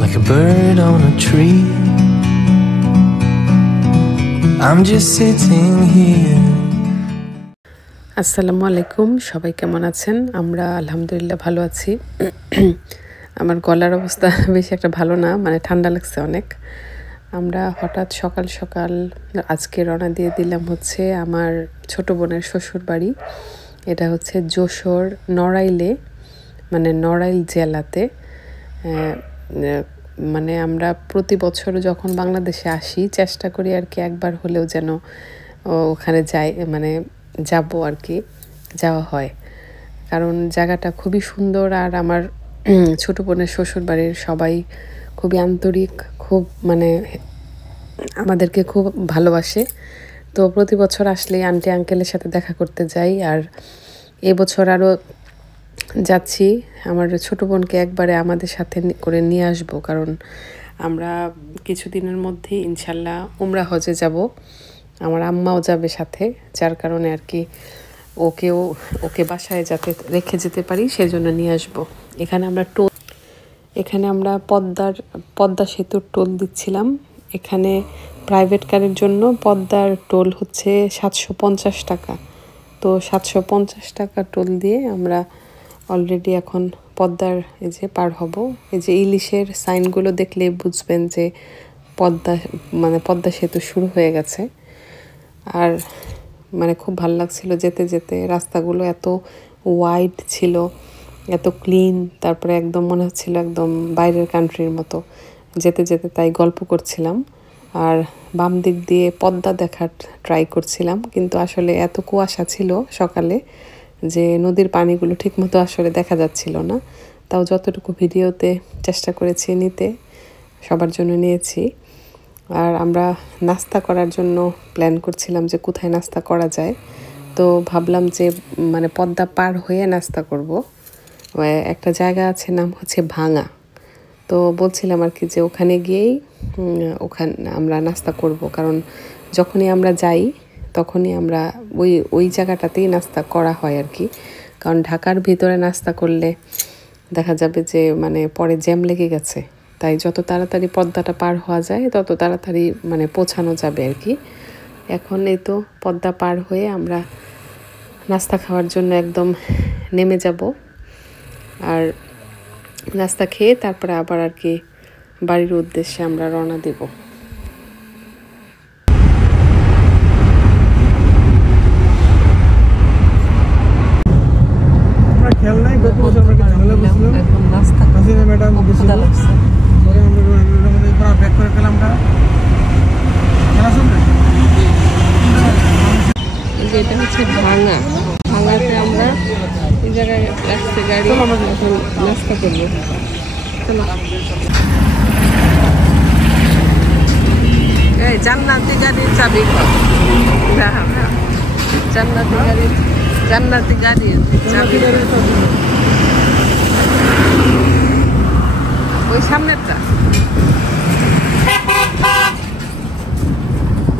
like a bird on a tree. I'm just sitting here. আসসালামু আলাইকুম, সবাই কেমন আছেন? আমরা আলহামদুলিল্লাহ ভালো আছি। আমার গলার অবস্থা বেশি একটা ভালো না, মানে ঠান্ডা লাগছে অনেক। আমরা হঠাৎ সকাল সকাল আজকে রওনা দিয়ে দিলাম হচ্ছে আমার ছোট বোনের শ্বশুর বাড়ি। এটা হচ্ছে যশোর নড়াইলে, মানে নড়াইল জেলাতে। মানে আমরা প্রতি বছর যখন বাংলাদেশে আসি চেষ্টা করি আর কি একবার হলেও যেন ওখানে যাই, মানে যাব আর কি, যাওয়া হয়। কারণ জায়গাটা খুবই সুন্দর, আর আমার ছোট বোনের শ্বশুর বাড়ির সবাই খুবই আন্তরিক, খুব মানে আমাদেরকে খুব ভালোবাসে। তো প্রতি বছর আসলে আন্টি আঙ্কেলের সাথে দেখা করতে যাই, আর এবছর আরও যাচ্ছি। আমার ছোট বোনকে একবারে আমাদের সাথে করে নিয়ে আসব, কারণ আমরা কিছুদিনের মধ্যেই ইনশাল্লাহ উমরা হজে যাব। আমার আম্মাও যাবে সাথে, যার কারণে আর কি ওকে বাসায় যাতে রেখে যেতে পারি সেজন্য নিয়ে আসব। এখানে আমরা পদ্মা সেতুর টোল দিচ্ছিলাম। এখানে প্রাইভেট কারের জন্য পদ্মার টোল হচ্ছে 750 টাকা। তো 750 টাকা টোল দিয়ে আমরা অলরেডি এখন পদ্মার এই যে পার হব। এই যে ইলিশের সাইনগুলো দেখলে বুঝবেন যে পদ্মা সেতু শুরু হয়ে গেছে। আর মানে খুব ভালো লাগছিল যেতে যেতে। রাস্তাগুলো এত ওয়াইড ছিল, এত ক্লিন, তারপরে একদম মনে হচ্ছিল একদম বাইরের কান্ট্রির মতো। যেতে যেতে তাই গল্প করছিলাম, আর বাম দিক দিয়ে পদ্মা দেখার ট্রাই করছিলাম, কিন্তু আসলে এত কুয়াশা ছিল সকালে যে নদীর পানিগুলো ঠিকমতো আসলে দেখা যাচ্ছিল না। তাও যতটুকু ভিডিওতে চেষ্টা করেছি নিতে, সবার জন্য নিয়েছি। আর আমরা নাস্তা করার জন্য প্ল্যান করছিলাম যে কোথায় নাস্তা করা যায়। তো ভাবলাম যে মানে পদ্মা পার হয়ে নাস্তা করব। একটা জায়গা আছে, নাম হচ্ছে ভাঙা। তো বলছিলাম আর কি যে ওখানে গিয়েই আমরা নাস্তা করব, কারণ যখনই আমরা যাই তখনই আমরা ওই জায়গাটাতেই নাস্তা করা হয় আর কি। কারণ ঢাকার ভিতরে নাস্তা করলে দেখা যাবে যে মানে পরে জ্যাম লেগে গেছে। তাই যত তাড়াতাড়ি পদ্মাটা পার হওয়া যায় তত তাড়াতাড়ি মানে পৌঁছানো যাবে আর কি। এখন এই তো পদ্মা পার হয়ে আমরা নাস্তা খাওয়ার জন্য একদম নেমে যাব। আর নাস্তা খেয়ে তারপরে আবার আর কি বাড়ির উদ্দেশ্যে আমরা রওনা দেব। এটা হচ্ছে ভাঙাতে আমরা এই জায়গায় রাখতে গাড়ি, এখন নাস্তা করবো। এই জান্নাতি গাড়ির চাবি, জান্নাতি গাড়ির চাবি ওই সামনেরটা।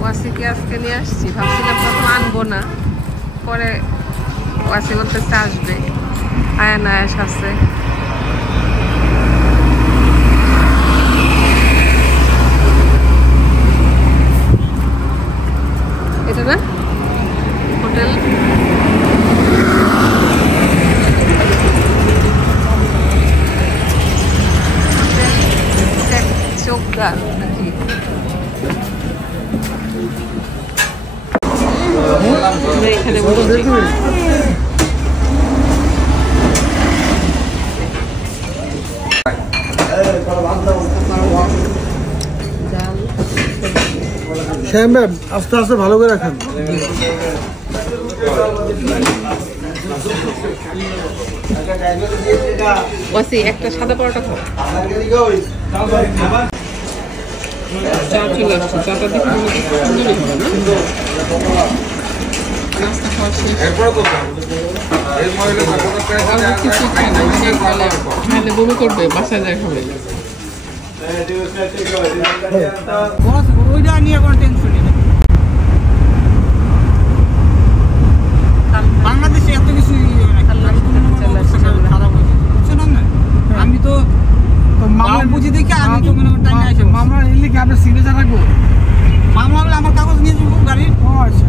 ওয়াসিকে আজকে নিয়ে আসছি, ভাবছিলাম প্রথম আনবো না, পরে ওয়াসি বলতেছে আসবে। আয়াস আছে। এটা না হোটেল, চোখদার নাকি। এখানে আস্তে আস্তে ভালো করে রাখেন। একটা সাদা পরোটা খাও। চা চলে আসছে, চাটা দেখে সুন্দরই হবে না? নাস্তা খাওয়া শেষ। কিছু খাইলে বমি করবে, বাসায় যায় খাবে। ওইটা নিয়ে কোনো টেনশনই নেই। বাংলাদেশে এত কিছু খারাপ হয়েছে, আমি তো মামা বুঝি দেখি আমি তো মনে টাইম আসে মামলা নিলে কি আপনার সিগনেচার রাখবো মামলা হলে আমার কাগজ নিয়ে যাবো গাড়ির ও আচ্ছা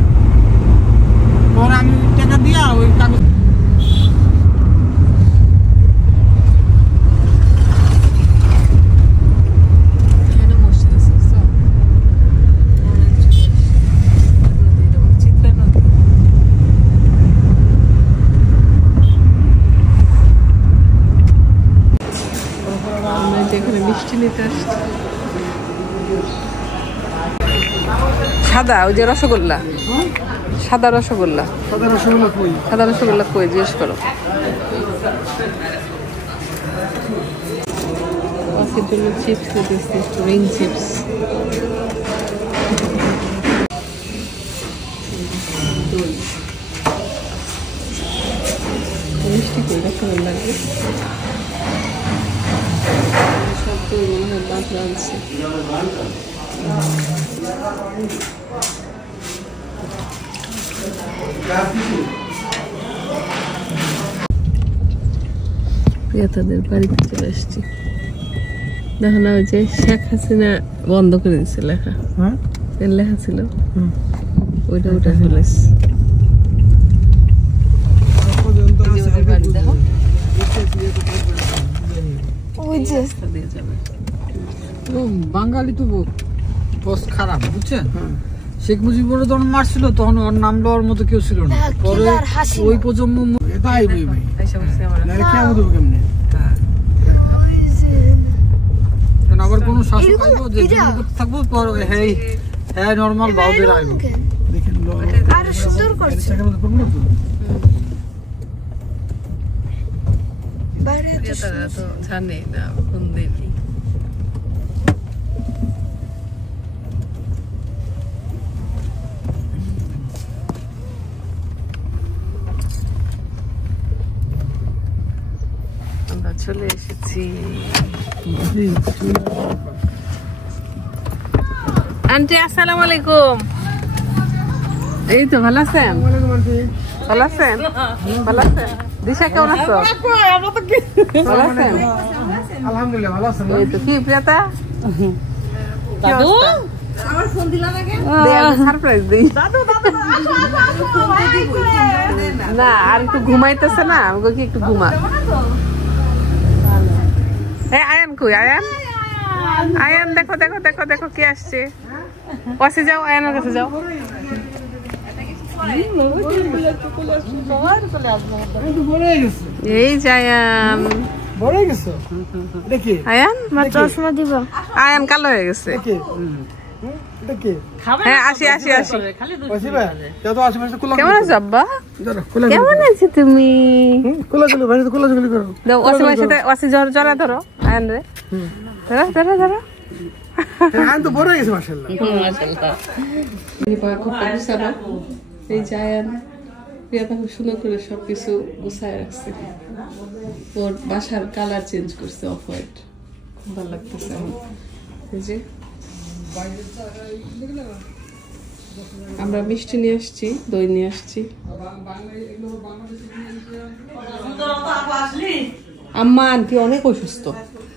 পরে আমি টাকা দিয়া ওই কাগজ সাদা ওই যে রসগোল্লা সাদা রসগোল্লা সাদা রসগোল্লা কই জিজ্ঞেস করো জন্য চিপস দিতেছি রিং চিপস মিষ্টি কই রসগোল্লা সব তো মনে হয় দাঁত রাখছে প্রিয়তাদের বাড়িতে চলে আসছি দেখো না ওই যে শেখ হাসিনা বন্ধ করে দিচ্ছে লেখা লেখা ছিল ওইটা ওটা চলে বাঙালি তো বস খারাপ বুঝছেন শেখ মুজিবুর যখন মারছিল তখন ওর নাম লওয়ার মতো কেউ ছিল না পরে ওই প্রজন্ম আবার কোন শাসক আইব যে থাকবো হ্যাঁ হ্যাঁ নরমাল বাউদের আইব দেখেন আর সুন্দর করছে বাইরে তো জানে না কোন দিন আমরা চলে এসেছি আন্টি আসসালামু আলাইকুম এই তো ভালো আছেন ভালো আছেন ভালো আছেন দিশা কেমন আছো ভালো আছেন আলহামদুলিল্লাহ ভালো আছেন এই তো কি প্রিয়তা দাদু আমার ফোন দিলা নাকি সারপ্রাইজ দেই দাদু দাদু না আর একটু ঘুমাইতেছে না আমাকে কি একটু ঘুমা এই আয়ান কই আয়ান আয়ান দেখো দেখো দেখো দেখো কি আসছে পাশে যাও আয়ানের কাছে যাও এই জায়ান বড় হয়ে গেছে দেখি আয়ান মাত্র সময় দিব আয়ান কালো হয়ে গেছে দেখি হ্যাঁ আসি আসি আসি কেমন আছো আব্বা কেমন আছো তুমি কোলাকুলি ভাই কোলাকুলি করো দাও ওসিমার সাথে ওসি জড়া ধরো আয়ান রে ধরো ধরো ধরো আয়ান তো বড় হয়ে গেছে মাশাআল্লাহ মাশাআল্লাহ এই পা খুব গুছানো এই জায়ান প্রিয়াতা খুব সুন্দর করে সবকিছু গুছায় রাখছে ওর বাসার কালার চেঞ্জ করছে অফ হোয়াইট খুব ভালো লাগতেছে এই যে আমরা মিষ্টি নিয়ে আসছি দই নিয়ে আসছি আম্মা আন্টি অনেক অসুস্থ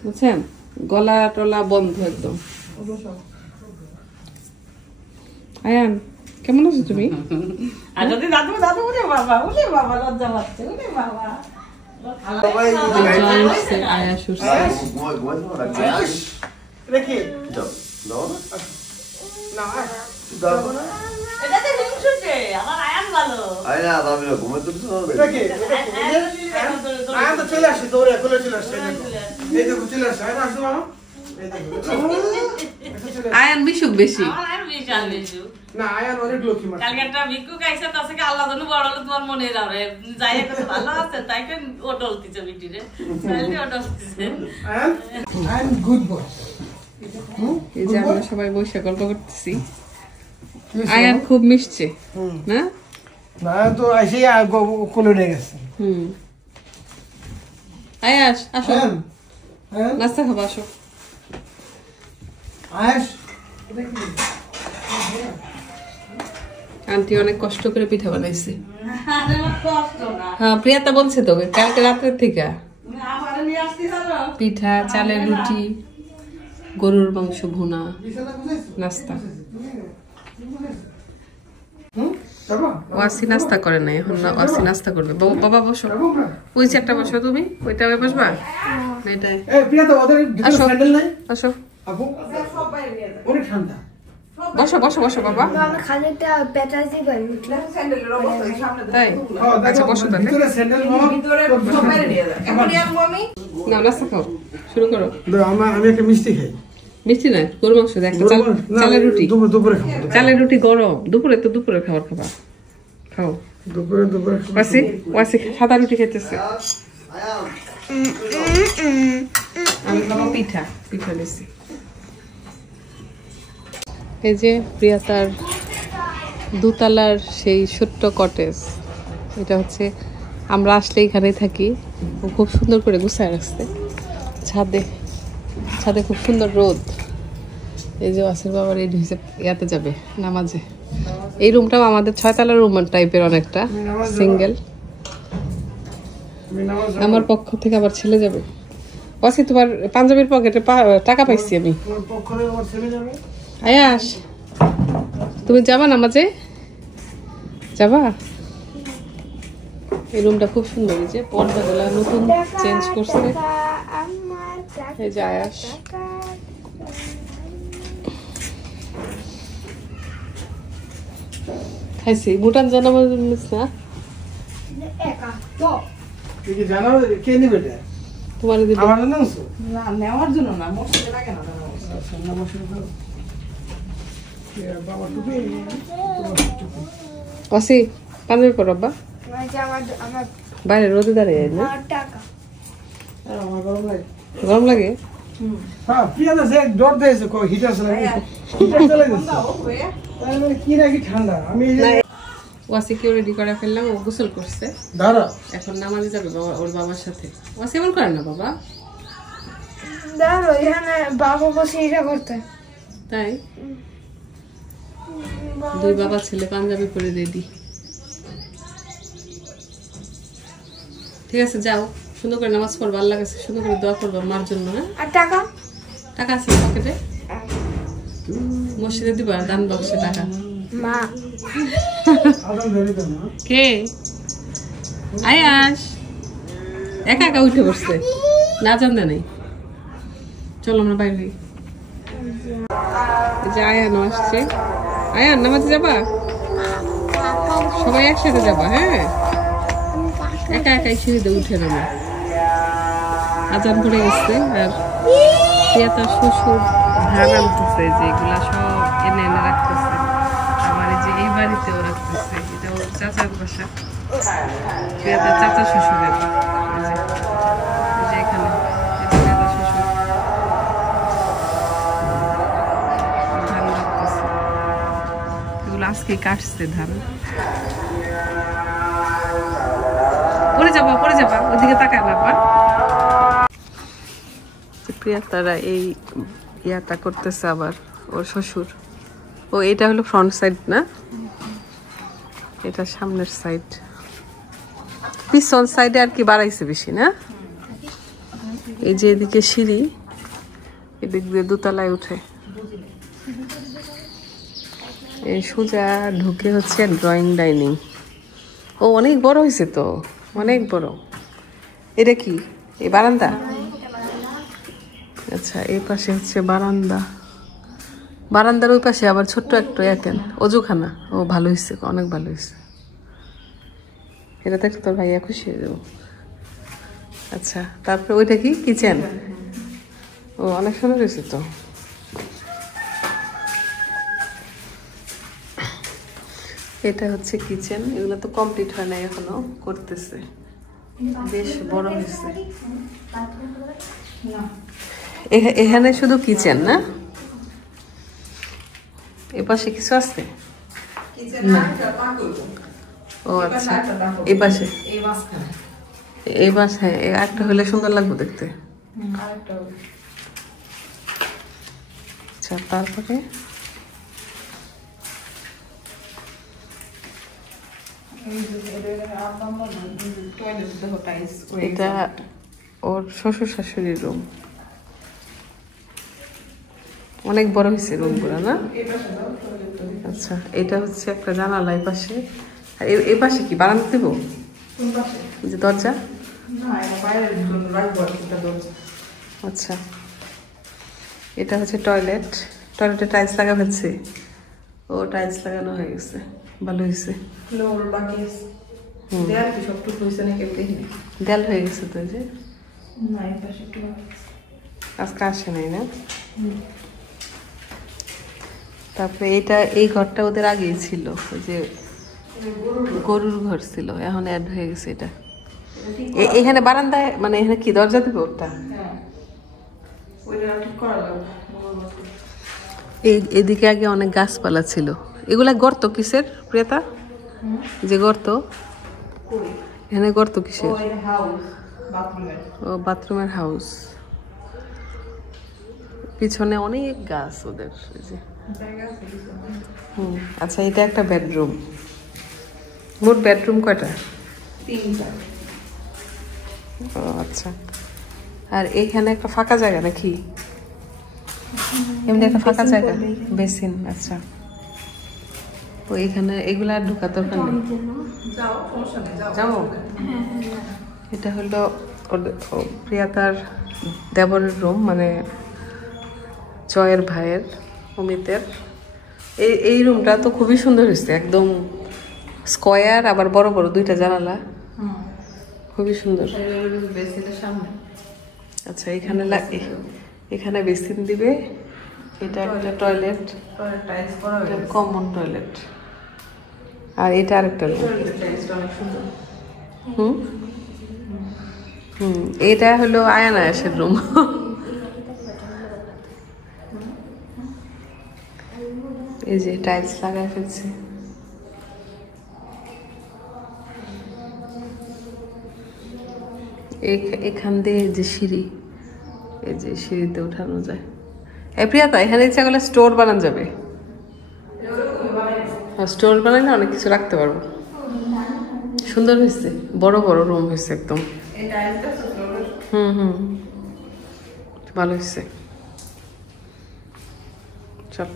বুঝছেন গলা টলা বন্ধ একদম আয়ান কেমন আছো তুমি আয়ান মিশুক বেশি না আয়ান অনেক লক্ষ্মী মাছ কালকে একটা ভিক্ষু খাইছে তাছে কি আল্লাহ জানে বড় হলো তোমার মনে যাবে যাই একটা ভালো আছে তাই কেন ওটল দিছে বিটিরে তাইলে ওটল দিছে আয়ান গুড বয় এই যে আমরা সবাই বসে গল্প করতেছি আয়ান খুব মিশছে না না তো আসি কোলে উঠে গেছে আয়াস আসো আয়ান নাস্তা খাবো আসো আয়াস আন্টি অনেক কষ্ট করে পিঠা বানাইছে হ্যাঁ প্রিয়াতা বলছে তো কালকে রাতের থেকে পিঠা চালের রুটি গরুর মাংস ভুনা নাস্তা। ওয়াসি নাস্তা করে নাই, এখন ওয়াসি নাস্তা করবে। বাবা বসো, ওই চেয়ারটা বসো, তুমি ওইটা বসবা, এটাই আসো আসো, বসো বসো বসো বাবা। তাই আচ্ছা বসো তাহলে। না নাস্তা খাও, শুরু করো। আমি একটা মিষ্টি খাই। মিষ্টি না, গরু মাংস দেখ, চালের রুটি, চালের রুটি গরম, দুপুরে তো দুপুরে খাবার খাবা, খাও দুপুরে। ওয়াসি ওয়াসি সাদা রুটি খেতেছে। আমি খাবো পিঠা, পিঠা দিচ্ছি। এই যে প্রিয়াতার দুতলার সেই ছোট্ট কটেজ, এটা হচ্ছে আমরা আসলে এখানেই থাকি। ও খুব সুন্দর করে গুছায় রাখছে, ছাদে ছাদে খুব সুন্দর রোদ। এই যে ওয়াসির বাবার এই ইয়াতে যাবে নামাজে। এই রুমটাও আমাদের 6 তলার রুম টাইপের, অনেকটা সিঙ্গেল। আমার পক্ষ থেকে আবার ছেলে যাবে। ওয়াসি তোমার পাঞ্জাবির পকেটে টাকা পাইছি আমি। আয়াস তুমি যাবা নামাজে, যাবা? এই রুমটা খুব সুন্দর, এই যে পর্দাগুলা নতুন চেঞ্জ করছে। এই যে আয়াস খাইছি ভুটান জানাবো না তোমার নেওয়ার জন্য না, মসজিদে লাগে না। অসি পাঞ্জাবি পর আব্বা, বাইরে রোদে দাঁড়িয়ে না, গরম লাগে। ওয়াসি কেউ রেডি করে ফেললাম, ও গোসল করছে, এখন নামাজে যাবে ওর বাবার সাথে। ওয়াসি এমন করে না বাবা, বাবা বসে এটা করতে। তাই দুই বাবা ছেলে পাঞ্জাবি পরে রেডি। ঠিক আছে যাও, সুন্দর করে নামাজ পড়বা, আল্লাহ কাছে সুন্দর করে দোয়া করবা মার জন্য। হ্যাঁ, আর টাকা টাকা আছে পকেটে, মসজিদে দিবা দান বক্সে টাকা। মা কে আয়াস একা একা উঠে বসছে, না জানতে নেই। চলো আমরা বাইরে হই। এই যে আয়ানও আসছে। আয়ান নামাজে যাবা? সবাই একসাথে যাবা? হ্যাঁ, একা একাই সিঁড়িতে উঠে নামা। আজান পড়ে গেছে, আর প্রিয়াতার শ্বশুর ধান আনতেছে, যে এগুলা সব এনে এনে রাখতেছে। আমার এই যে এই বাড়িতেও রাখতেছে, এটা ওর চাচার বাসা, প্রিয়াতার চাচা শ্বশুরের। এখানে প্রিয়াতার শ্বশুর ধান রাখতেছে, এগুলো আজকে কাটছে ধান। পরে যাবা ওদিকে তাকায় বাবা। প্রিয়াতারা এই ইয়াটা করতেছে আবার ওর শ্বশুর। ও এটা হলো ফ্রন্ট সাইড না, এটা সামনের সাইড, পিছন সাইডে আর কি বাড়াইছে বেশি না। এই যে এদিকে সিঁড়ি, এদিক দিয়ে দোতলায় উঠে, এই সোজা ঢুকে হচ্ছে ড্রয়িং ডাইনিং। ও অনেক বড় হয়েছে তো, অনেক বড়। এটা কি এই বারান্দা? আচ্ছা, এই পাশে হচ্ছে বারান্দা, বারান্দার ওই পাশে আবার ছোট্ট একটা একেন অজুখানা। ও ভালো হয়েছে, অনেক ভালো হয়েছে। এটা দেখতে তোর ভাইয়া খুশি হয়ে যাবো। আচ্ছা, তারপরে ওইটা কি কিচেন? ও অনেক সুন্দর হয়েছে তো। এটা হচ্ছে কিচেন, এগুলো তো কমপ্লিট হয় না, এখনো করতেছে, বেশ বড় হয়েছে। এখানে শুধু কিচেন না, এপাশে কিছু আছে না? ও আচ্ছা, এই পাশে এই পাশে একটা হলে সুন্দর লাগবে দেখতে। আচ্ছা, তারপরে এটা ওর শ্বশুর শাশুড়ির রুম। অনেক বড় হয়েছে রুমগুলো না? আচ্ছা, এটা হচ্ছে একটা জানালা এই পাশে। আর এই পাশে কি বারান্দা দেব? যে দরজা? আচ্ছা, এটা হচ্ছে টয়লেট। টয়লেটে টাইলস লাগা হচ্ছে। ও টাইলস লাগানো হয়ে গেছে, ভালো হয়েছে। দেয়াল হয়ে গেছে তো যে আজকে আসে নাই না। তারপরে এই ঘরটা ওদের আগেই ছিল, ওই যে গরুর ঘর ছিল, এখন অ্যাড হয়ে গেছে এটা। এখানে বারান্দায় মানে এখানে কি দরজা দেবে ওটা? এদিকে আগে অনেক গাছপালা ছিল। এগুলা গর্ত কিসের প্রিয়তা? যে গর্ত, এখানে গর্ত কিসের? ও বাথরুমের হাউস। পিছনে অনেক গাছ ওদের। আচ্ছা, এটা একটা বেডরুম। মোট বেডরুম কয়টা? 3টা। ও আচ্ছা। আর এখানে একটা ফাঁকা জায়গা নাকি? এমনি একটা ফাঁকা জায়গা, বেসিন। আচ্ছা, তো এখানে এগুলা ঢুকাতে দরকার নেই। যাও। এটা হলো প্রিয়াতার দেবরের রুম, মানে জয়ের ভাইয়ের, অমিতের। এই রুমটা তো খুবই সুন্দর হয়েছে, একদম স্কয়ার, আবার বড় বড় দুইটা জানালা, খুবই সুন্দর। আচ্ছা, এখানে বেসিন দিবে। এটা একটা টয়লেট, কমন টয়লেট। আর এটা আরেকটা রুম। এটা হলো আয়ান আয়াসের রুম। এই যে টাইলস লাগায় ফেলছে। এখান দিয়ে যে সিঁড়ি, এই যে সিঁড়িতে উঠানো যায়। প্রিয়াতা, এখানে ইচ্ছা করলে স্টোর বানানো যাবে। স্টোর বানাইলে অনেক কিছু রাখতে পারবো। সুন্দর হয়েছে, বড় বড় রুম হয়েছে একদম। ভালো হয়েছে। চল,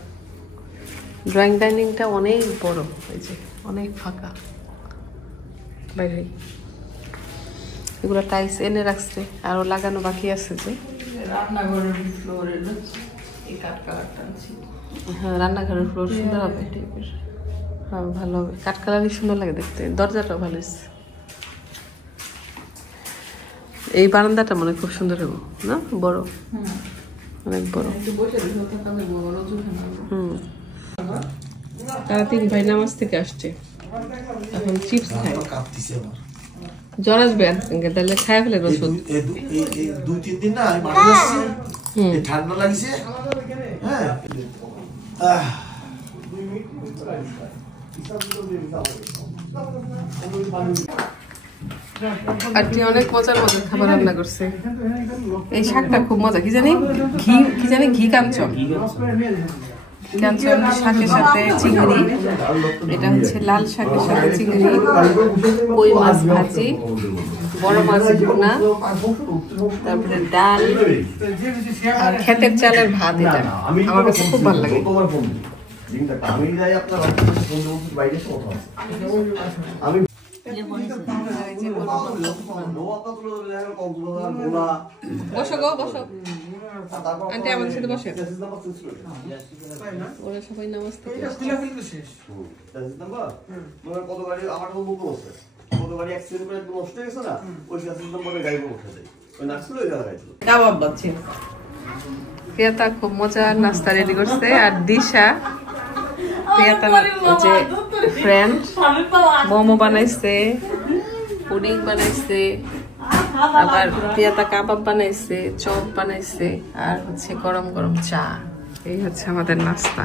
ড্রয়িং ডাইনিংটা অনেক বড়, এই যে অনেক ফাঁকা বাইরে। এগুলো টাইলস এনে রাখছে, আরো লাগানো বাকি আছে। যে রান্নাঘরের ফ্লোরের এই কাঠ কালারটা আছে। হ্যাঁ, রান্নাঘরের ফ্লোর সুন্দর হবে। হ্যাঁ, ভালো হবে, কাঠ কালারই সুন্দর লাগে দেখতে। দরজাটাও ভালো হয়েছে। এই বারান্দাটা মনে খুব সুন্দর হবে না? বড়, অনেক বড়। তারা 3 ভাই নামাজ থেকে আসছে, এখন চিপস খায়। জ্বর আসবে তাহলে খায় ফেলে ওষুধ। 2-3 দিন না আমি মাঠে যাচ্ছি, ঠান্ডা লাগছে। হ্যাঁ, আর কি অনেক মজার মজার খাবার রান্না করছে। এই শাকটা খুব মজা, কি জানি ঘি কাঞ্চন। কাঞ্চন শাকের সাথে চিংড়ি, এটা হচ্ছে লাল শাকের সাথে চিংড়ি, কই মাছ ভাজি, বড় মাছ ভুনা, তারপরে ডাল আর ক্ষেতের চালের ভাত। এটা আমার কাছে খুব ভালো লাগে। বসো গো, বসো। আন্টি আমাদের সাথে বসে। ওরা সবাই নামাজ থেকে প্রিয়াতা খুব মজার নাস্তা রেডি করছে। আর দিশা, প্রিয়াতার যে ফ্রেন্ড, মোমো বানাইছে, পুডিং বানাইছে, আবার প্রিয়াতা কাবাব বানাইছে, চপ বানাইছে, আর হচ্ছে গরম গরম চা। এই হচ্ছে আমাদের নাস্তা।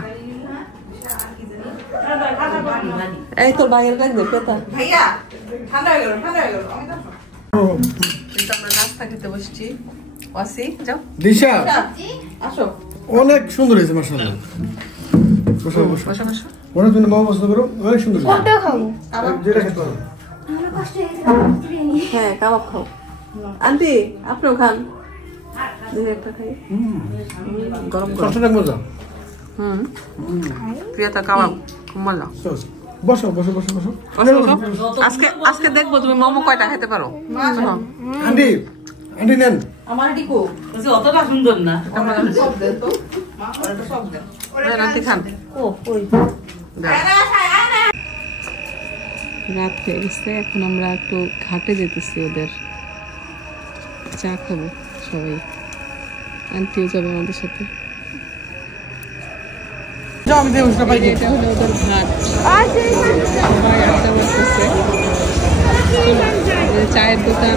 এই তোর বাইরের ব্যাগ দে প্রিয়াতা। ভাইয়া ঠান্ডা হয়ে গেল, ঠান্ডা হয়ে গেল। কিন্তু আমরা নাস্তা খেতে বসছি। ওয়াসি যাও, দিশা আসো। অনেক সুন্দর হয়েছে মাশাআল্লাহ। বসো বসো বসো বসো। ওরা তুমি মামা পছন্দ করো, অনেক সুন্দর। কোনটা খাবো? যেটা খেতে পারো। হ্যাঁ, কাবাব খাও। আন্টি আপনিও খান। একটা খাই গরম কষ্ট লাগবে তো প্রিয়াতা কাবাব খুব মজা বসো বসো বসো বসো আজকে দেখবো তুমি মোমো কয়টা খেতে পারো আন্টি আন্টি নেন আমার ডিকো অতটা সুন্দর না রাতে খান রাত হয়ে গেছে এখন আমরা একটু ঘাটে যেতেছি ওদের চা খাবো সবাই আন্টিও যাবে আমাদের সাথে এটা হলো ওদের ঘাট সবাই আড্ডা মারতেছে চায়ের দোকান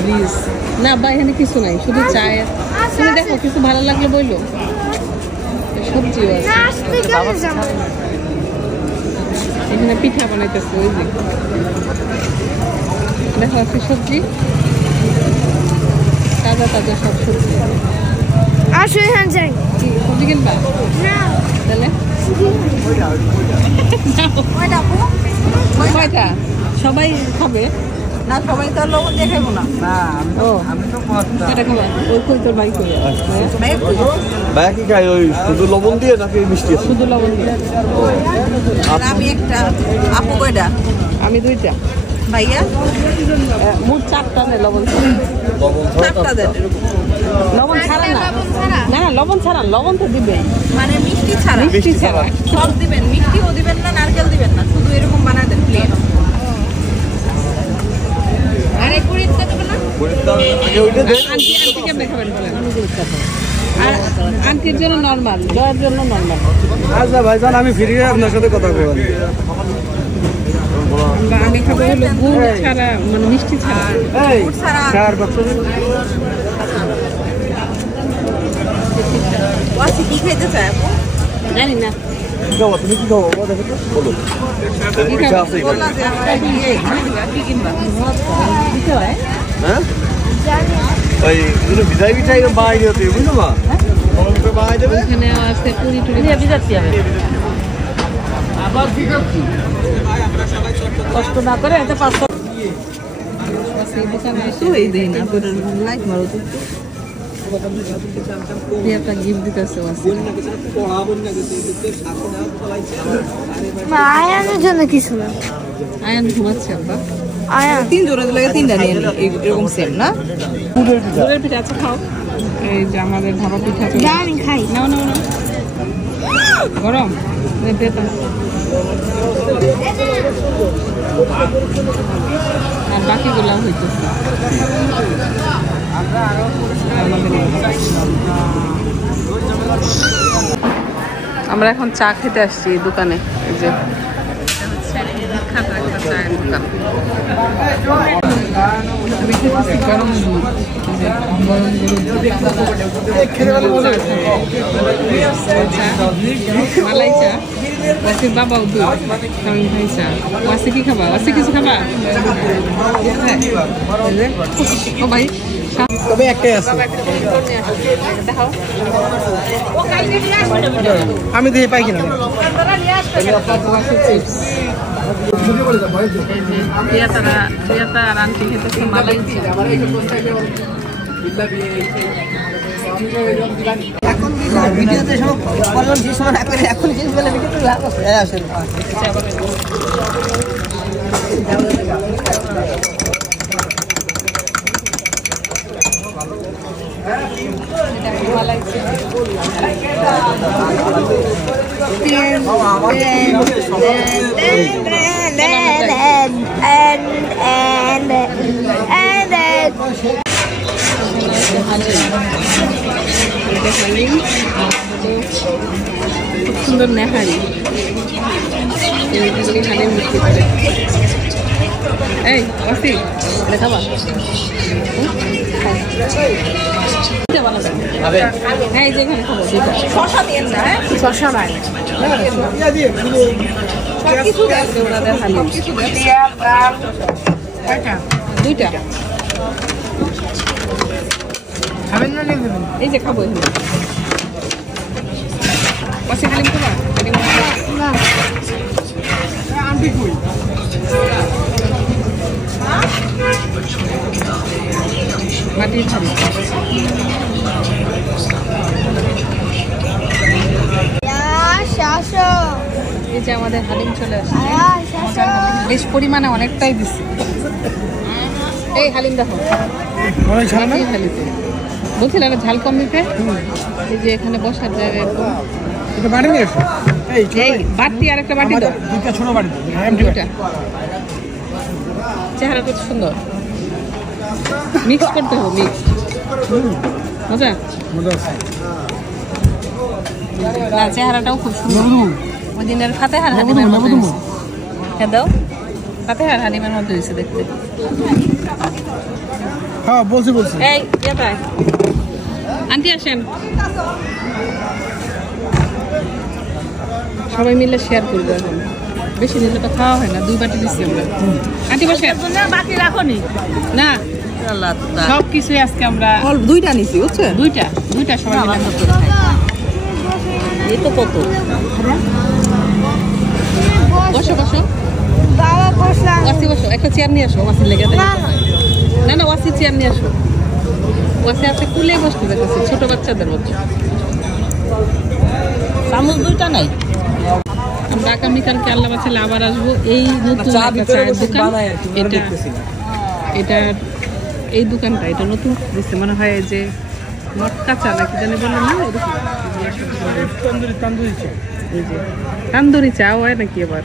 ব্রিজ না বা এখানে কিছু নাই শুধু চায়ের তুমি দেখো কিছু ভালো লাগলে বললো সবজিও আছে এখানে পিঠা বানাইতেছে ওই যে দেখো আছে সবজি তাজা তাজা সব সবজি সবজি কিনবা তাহলে কয়টা সবাই খাবে না সবাই তো লবণ দিয়ে খাইবো না আমি তো কয়টা খাবা ওই কই তোর বাড়ি করে ভাইয়া কি খাই ওই শুধু লবণ দিয়ে নাকি মিষ্টি আছে শুধু লবণ দিয়ে আমি একটা আপু কয়টা আমি দুইটা ভাইয়া মোট 4টা নেই লবণ চারটা দেন লবণ ছাড়া না না না লবণ ছাড়া লবণ তো দিবে মানে মিষ্টি ছাড়া মিষ্টি ছাড়া সব দিবেন মিষ্টিও দিবেন না নারকেল দিবেন না শুধু এরকম বানায় দেন প্লেন আরে কুড়িটা দেবেন না আগে ওইটা দেন আন্টি কেমনে খাবেন বলেন আর আন্টির জন্য নরমাল জয়ের জন্য নরমাল আচ্ছা ভাইজান আমি ফিরে আপনার সাথে কথা বলবো আমি খাবো হলো গুড় ছাড়া মানে মিষ্টি ছাড়া চার বছর ওয়াসি কি খাইতে চায় আপু জানি না তুমি কি খাবো দেখো তো বলো পিঠা আছে বললা যে আমার কি কিনবা হ্যাঁ ওই দুটো বিদায় পিঠাই বাই দিতে বুঝলো মা বাই দেবে এখানে আছে পুরি টুরি ভিজাচ্ছি আমি আবার কি করছি কষ্ট না করে এতে 500 এই দেই না পুরো লাইট মারো তো একটা গিফট দিতেছে আয়ানের জন্য কিছু না আয়ান ঘুমাচ্ছে আব্বা আয়ান 3 জোড়া দিলে 3টা নিয়ে এরকম সেম না দুধের পিঠা আছে খাও এই যে আমাদের ভাপা পিঠা তো আমি খাই নাও নাও নাও গরম বেতন আর বাকিগুলো হইতেছে আমরা এখন চা খেতে আসছি এই দোকানে এই যে বিখ্যাত একটা চায়ের দোকান গরম দুধ মালাই চা ওয়াসির বাবাও দুধ আমি ভাই চা ওয়াসি কি খাবা ওয়াসি কিছু খাবা ও ভাই তবে একটাই আছে আমি দিয়ে পাই কিনা প্রিয়াতা আর আন্টি খেতেছে মালাই এখন ভিডিওতে সব বললাম যে সময় না করে এখন জিনিস বলে ভিডিওতে লাভ আছে আসলে খুব সুন্দর নেহারি এই অসি এটা খাবা হ্যাঁ যেখানে খাবো শশা দিয়েন না শশা নাই কিছু আছে ওরা দেখালো দুইটা খাবেন না নেবেন এই যে খাবো এখানে পাশে খালি খাবা না আন্টি কই মাটির হাঁড়ি। এই যে আমাদের হালিম চলে আসছে, বেশ পরিমাণে অনেকটাই দিচ্ছে। এই হালিম দেখো, হালিতে বলছিলাম না ঝাল কম দিতে। এই যে এখানে বসার জায়গা একদম। এই বাটি আর একটা বাটি দাও, দুইটা ছোট বাটি দুইটা। চেহারা কত সুন্দর, মিক্স করতে হবে, মিক্স। মজা না, চেহারাটাও খুব সুন্দর। ওই দিনের ফাতেহার হালিমের মতো হয়েছে। হ্যাঁ দাও, ফাতেহার হালিমের মতো হয়েছে দেখতে। হ্যাঁ বলছি। এই কোথায় আন্টি আসেন, সবাই মিলে শেয়ার করবো। এখন বেশি দিলে তো খাওয়া হয় না, 2 বাটি দিচ্ছি আমরা। আন্টি বসে বাকি রাখো নি না, সব কিছুই আজকে আমরা 2টা নিছি, বুঝছো? 2টা সবাই মিলে খাই। এই তো কত। বসো বাবা বসলাম। ওয়াসি বসো, একটা চেয়ার নিয়ে আসো ওয়াসির লেগে। না না, ওয়াসি চেয়ার নিয়ে আসো। ওয়াসি আপনি কুলে বসতে দেখেছি ছোট বাচ্চাদের মতো। চামচ 2টা নাই। আমরা আগামীকালকে আল্লাহ বাঁচালে আবার আসবো। এই নতুন চায়ের দোকান, এটা এই দোকানটা এটা নতুন দিচ্ছে মনে হয়, যে মটকা চা নাকি জানি বলে না, তান্দুরি চা হয় নাকি এবার।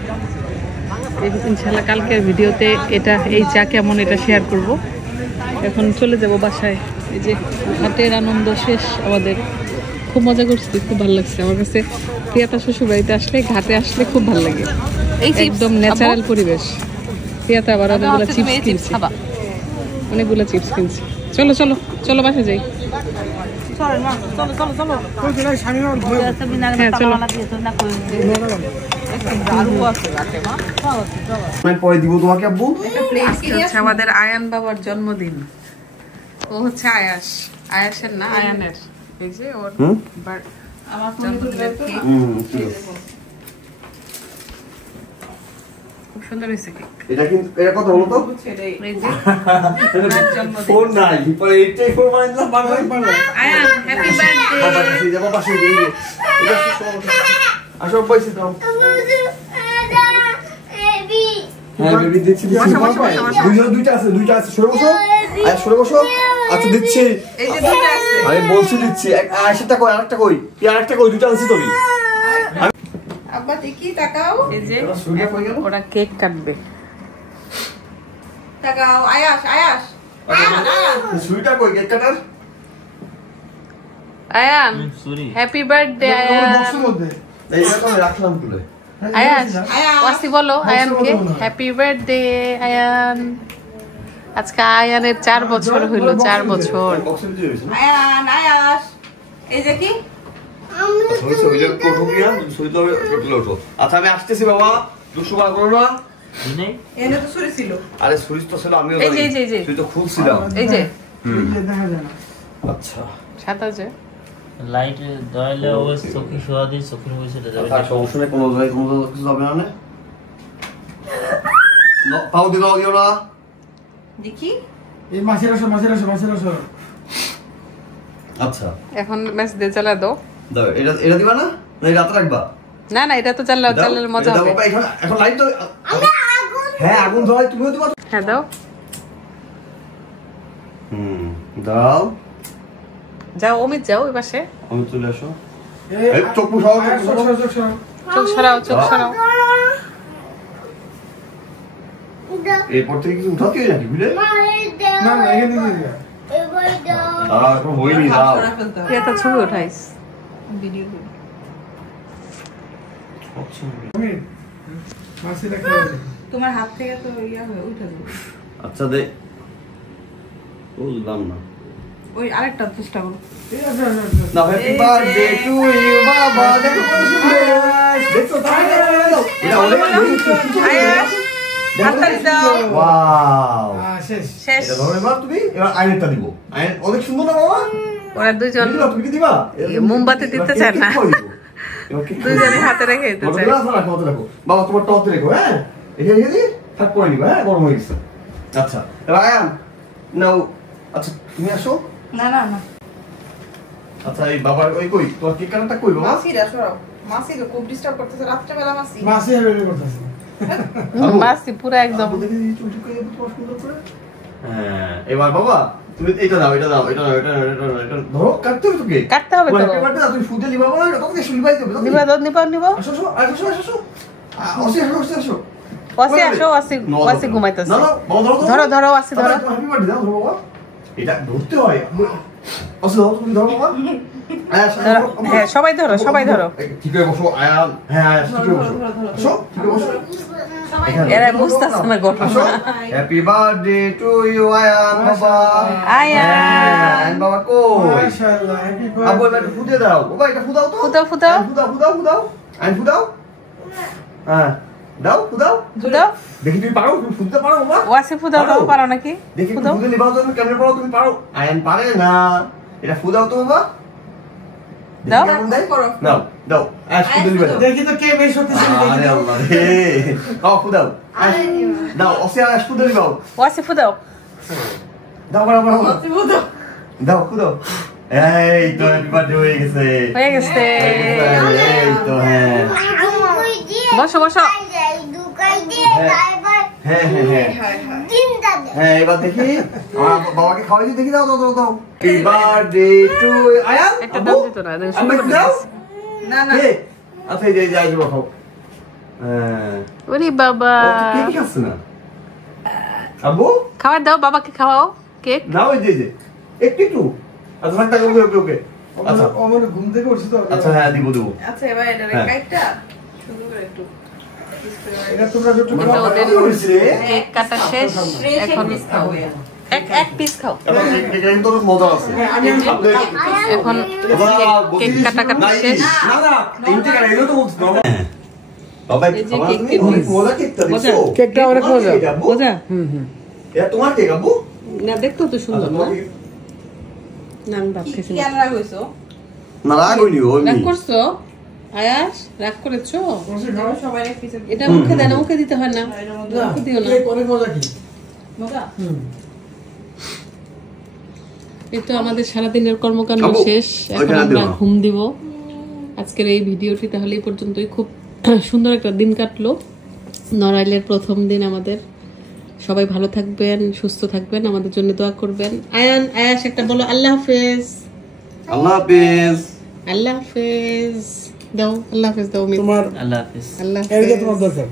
ইনশাল্লাহ কালকের ভিডিওতে এটা এই চা কেমন এটা শেয়ার করব। এখন চলে যাব বাসায়। এই যে ঘাটের আনন্দ শেষ আমাদের, খুব মজা করছি, খুব ভালো লাগছে আমার কাছে। প্রিয়াতা শ্বশুর বাড়িতে আসলে, ঘাটে আসলে খুব ভালো লাগে, একদম ন্যাচারাল পরিবেশ। প্রিয়াতা আবার অনেকগুলো চিপস কিনছে, অনেকগুলো চিপস কিনছে। চলো চলো চলো বাসা যাই। আমাদের আয়ান বাবার জন্মদিন। ও হচ্ছে আয়াস, আয়াসের না আয়ানের। এই যে ওর জন্মদিনের কেক, খুব সুন্দর হয়েছে কেক। এটা কিন্তু এটা কত হলো তো? এই যে ফোন নাই, পরে এইটাই ফোন বানাইলাম বানাই। Ayaan happy birthday. বাবা কাছে যাব, পাশে দিয়ে দে। এটা আসো পয়সা দাও। হ্যাঁ বেবি দিচ্ছি। দুইটা আছে, সরে বসো। সরে বসো। আচ্ছা দিচ্ছি। এই যে 2টা আছে, আমি বলছি দিচ্ছি। আরেকটা কই, আরেকটা কই, 2টা আনছি তো। আব্বা দেখি তাকাও। এই যে ওরা কেক কাটবে, তাকাও। আয়াস সুইটা কই, কেক কাটার। Ayan happy birthday Ayan. এইটা তো রাখলাম তুলে। আয়ান ওয়াসি বলো আয়ানকে হ্যাপি বার্থডে আয়ান। আজকে আয়ানের 4 বছর হইলো, 4 বছর। আয়ান আয়াস এই যে কি আচ্ছা আমি আসতেছি বাবা, দুশো বার করো না। এনে তো ছুরি ছিল। আরে ছুরি তো ছিল, আমিও এই যে তুই তো খুলছিলাম। এই যে দেখা যায় না। আচ্ছা সাদা যে লাইট দয়ালে ওই চোখে শোয়া দিই, চোখের বসে যাবে। আচ্ছা সমস্যা নেই, কোনো জায়গায় কোনো কিছু হবে না। পাও দিও না দেখি। এই মাছের আসো। আচ্ছা এখন ম্যাচ দিয়ে চালা দাও। দাও এটা দিবা না, না এটা রাতে রাখবা। না এটা তো চালালে মজা হবে। এখন লাইট তো হ্যাঁ আগুন ধরাই, তুমিও দিবা। হ্যাঁ দাও। দাও যাও অমিত, যাও ওই পাশে। আমি চলে আসো। এই চোখ সরাও, চোখ সরাও। এরপর থেকে কিছু উঠাতে হয় নাকি বুঝলে? না এখানে দিয়ে এখন হইনি। দাও এটা ছবি উঠাইস, ভিডিও করি। তোমার হাত থেকে তো ইয়া হয়ে উঠে যাবে। আচ্ছা দে, বুঝলাম না। ওই আরেকটা চেষ্টা করো। না হ্যাপি বার্থডে টু ইউ বাবা। দেখো কত সুন্দর, দেখো এটা অনেক আয়াস হাততালি দাও। ওয়াও শেষ। এটা ধরো এবার তুমি। এবার আয়নাটা দিব। আয়না অনেক সুন্দর না বাবা? ওরা দুইজন তুমি কি দিবা? মোমবাতি দিতে চায় না, দুইজনে হাতে রেখে দিতে চায়। রাখো বাবা, তোমার টপতে রেখো। হ্যাঁ এখানে থাক করে নিবা। হ্যাঁ গরম হয়ে গেছে। আচ্ছা রায়ান নাও আচ্ছা তুমি আসো না না না আচ্ছা এই বাবার ওই কই তোর কেক কাটাটা কই বাবা মাসিরা সরাও মাসি তো খুব ডিস্টার্ব করতেছে রাত্রেবেলা মাসি মাসি হেরে করতেছে মাসি পুরো একদম হ্যাঁ এবার বাবা তুমি এটা দাও এটা দাও এটা দাও এটা দাও, এটা দাও, এটা দাও। ধরো কাটতে হবে তোকে কাটতে হবে তো। হ্যাপি বার্থডে তুমি ফুটে নিবা বাবা এটা তোকে শুনবাই দেবে নিবা দাও নিব আসো আসো আসো আসো আসো আসো আসো ওয়াসি আসো ওয়াসি ঘুমাইতেছে না না বাবা ধরো ওয়াসি ধরো হ্যাপি বার্থডে দাও ধরো বাবা এটা ধরতে হয় আসো দাও তুমি ধরো বাবা ধরো হ্যাঁ সবাই ধরো ঠিক আছে বসো আয়ান হ্যাঁ ঠিক আছে বসো আসো ঠিক আছে বসো এরা বুঝতেছে না গল্প happy birthday to you Ayaan বাবা আয়ান বাবা কই মাশাআল্লাহ হ্যাপি আব্বু এটা ফুটে দাও বাবা এটা ফুদাও তো ফুদাও আয়ান ফুদাও হ্যাঁ দাও ফুদাও দেখি তুমি পারো তুমি ফুটতে পারো বাবা ওয়াসি ফুদাও দাও পারো নাকি দেখি ফুদে নিবাও তো কেমনে পারো তুমি পারো আয়ান পারে না এটা ফুদাও তো বাবা দাও নাও দাও আয়ান ফুদে নিবা দেখি তো কে বেশ হতেছে আরে আল্লাহ রে দাও ফুদাও দাও ওসে আয়ান ফুদে নিবাও ওয়াসি ফুদাও দাও বাবা দাও ফুদাও এই তো হ্যাপি বার্থডে হয়ে গেছে এই তো হ্যাঁ বসো হ্যাঁ হ্যাঁ এবার দেখি আমার বাবাকে খাওয়াই দিই দেখি দাও হ্যাপি বার্থডে টু আয়ান একটা দাও দিত না শুরু করে দাও না না আচ্ছা এই যে যাই যাবো খাও হ্যাঁ ওরে বাবা কেক খাচ্ছে না আব্বু খাবার দাও বাবাকে খাওয়াও কেক নাও এই যে একটু আচ্ছা থাক ওকে আচ্ছা ও মানে ঘুম থেকে উঠছে তো আচ্ছা হ্যাঁ দিব আচ্ছা এবার এটা হ্যাঁ। কাইটটা শুরু করে একটু এটা তোমরা একটু এটা ওদের হইছে কেক কাটা শেষ এখন এক পিস খাও কেক তো মজা আছে এখন কেক কাটা শেষ না তিনটে কাটা এলো তো বলছ না বাবা এই যে কেক মজা কেকটা দিছো কেকটা অনেক মজা এটা তোমার কেক আব্বু না দেখতো তো সুন্দর না না আমি ভাত খাইছি কেন রাগ হইছো না রাগইনি রাগ করছো আয়াস রাগ করেছো সবাই এক পিস এটা মুখে দেয় না মুখে দিতে হয় না মুখে দিও না কেক অনেক মজা কি মজা এই তো আমাদের সারাদিনের কর্মকাণ্ড আবু, শেষ এখন ওইখানে আমরা দিও না। ঘুম দিব আজকের এই ভিডিওটি তাহলে এই পর্যন্তই খুব সুন্দর একটা দিন কাটলো নড়াইলের প্রথম দিন আমাদের সবাই ভালো থাকবেন সুস্থ থাকবেন আমাদের জন্য দোয়া করবেন আয়াস একটা বলো আল্লাহ হাফেজ আল্লাহ হাফেজ দাও আল্লাহ হাফেজ দাও তোমার আল্লাহ হাফিজ আল্লাহ এর হাফেজ তোমার দরকার